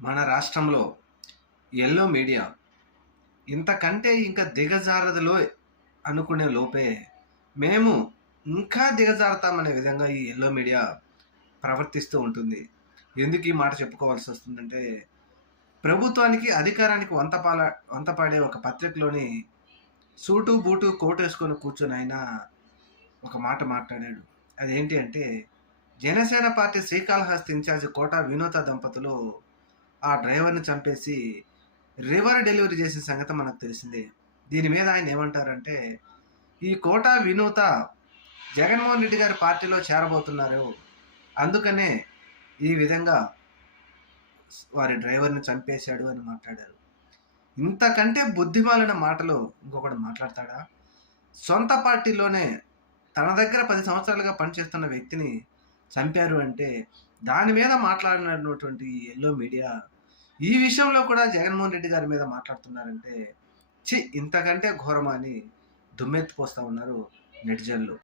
మన రాష్ట్రంలో yellow media ఇంతకంటే ఇంకా దిగజారదులో అనుకునే లోపే మేము ఇంకా దిగజారుతామనే విధంగా ఈ ఎల్లో మీడియా ప్రవర్తిస్తూ ఉంటుంది. ఎందుకు ఈ మాట చెప్పుకోవాల్సి వస్తుందంటే, ప్రభుత్వానికి అధికారానికి వంతపాడే ఒక పత్రికలోని సూటు బూటు కోటేసుకొని కూర్చొని ఆయన ఒక మాట మాట్లాడాడు. అదేంటి అంటే, జనసేన పార్టీ శ్రీకాళహస్తి ఇన్ఛార్జ్ కోట వినోద దంపతులు ఆ డ్రైవర్‌ని చంపేసి రివర్ డెలివరీ చేసిన సంగతి మనకు తెలిసిందే. దీని మీద ఆయన ఏమంటారంటే, ఈ కోట వినూత జగన్మోహన్ రెడ్డి గారి పార్టీలో చేరబోతున్నారు. అందుకనే ఈ విధంగా వారి డ్రైవర్‌ని చంపేశాడు అని మాట్లాడారు. ఇంతకంటే బుద్ధిమాలిన మాటలు ఇంకొకడు మాట్లాడతాడా? సొంత పార్టీలోనే తన దగ్గర 10 సంవత్సరాలుగా పనిచేస్తున్న వ్యక్తిని చంపారు అంటే, దాని మీద మాట్లాడినటువంటి ఎల్లో మీడియా ఈ విషయంలో కూడా జగన్మోహన్ రెడ్డి గారి మీద మాట్లాడుతున్నారంటే, ఇంతకంటే ఘోరమా అని దుమ్మెత్తిపోస్తా ఉన్నారు నెటిజన్లు.